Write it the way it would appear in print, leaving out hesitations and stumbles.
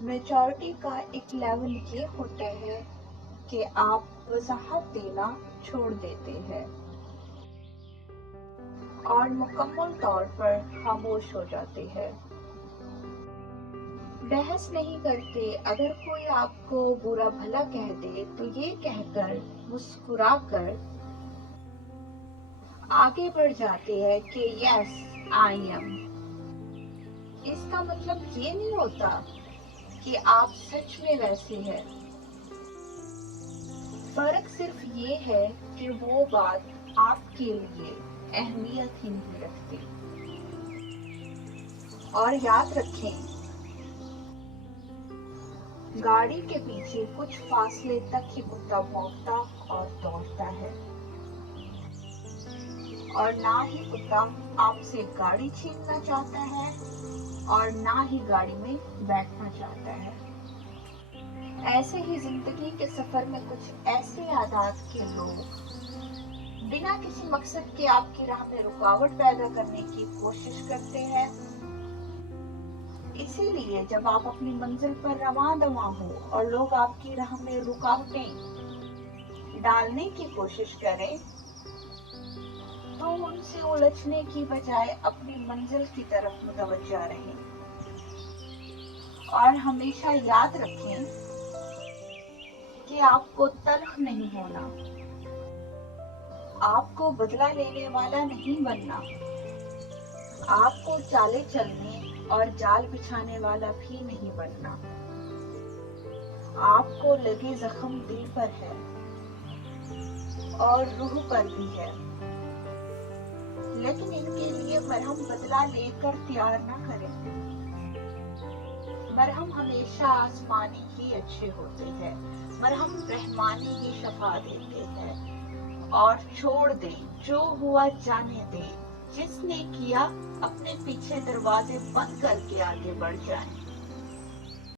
Maturity کا ایک level یہ ہوتا ہے کہ آپ وضاحت دینا چھوڑ دیتے ہیں اور مکمل طور پر خاموش ہو جاتے ہیں۔ بحث نہیں کرتے، اگر کوئی آپ کو برا بھلا کہہ دے تو یہ کہہ کر مسکرا کر آگے بڑھ جاتے ہیں کہ یس آئی ایم۔ اس کا مطلب یہ نہیں ہوتا کہ آپ سچ میں ویسے ہیں، فرق صرف یہ ہے کہ وہ بات آپ کے لیے اہمیت ہی نہیں رکھتی۔ اور یاد رکھیں، گاڑی کے پیچھے کچھ فاصلے تک ہی کتا بھونکتا اور دوڑتا ہے، اور نہ ہی کتا آپ سے گاڑی چھیننا چاہتا ہے اور نہ ہی گاڑی میں بیٹھنا چاہتا ہے۔ ایسے ہی زندگی کے سفر میں کچھ ایسے عادات کے لوگ بنا کسی مقصد کے آپ کی راہ میں رکاوٹ پیدا کرنے کی کوشش کرتے ہیں۔ اسی لیے جب آپ اپنی منزل پر رواں دواں ہو اور لوگ آپ کی راہ میں رکاوٹیں ڈالنے کی کوشش کریں تو ان سے الجھنے کی بجائے اپنی منزل کی طرف متوجہ رہیں، اور ہمیشہ یاد رکھیں کہ آپ کو تلخ نہیں ہونا، آپ کو بدلہ لینے والا نہیں بننا، آپ کو چالیں چلنے اور جال بچھانے والا بھی نہیں بننا۔ آپ کو لگے زخم دل پر ہے اور روح پر بھی ہے، لیکن ان کے لیے مرہم بدلہ لے کر تیار نہ کریں۔ مرہم ہمیشہ آسمانی ہی اچھے ہوتے ہیں، مرہم رحمانی ہی شفا دیتے ہیں۔ اور چھوڑ دیں، جو ہوا جانے دیں، جس نے کیا اپنے پیچھے دروازے بند کر کے آگے بڑھ جائیں۔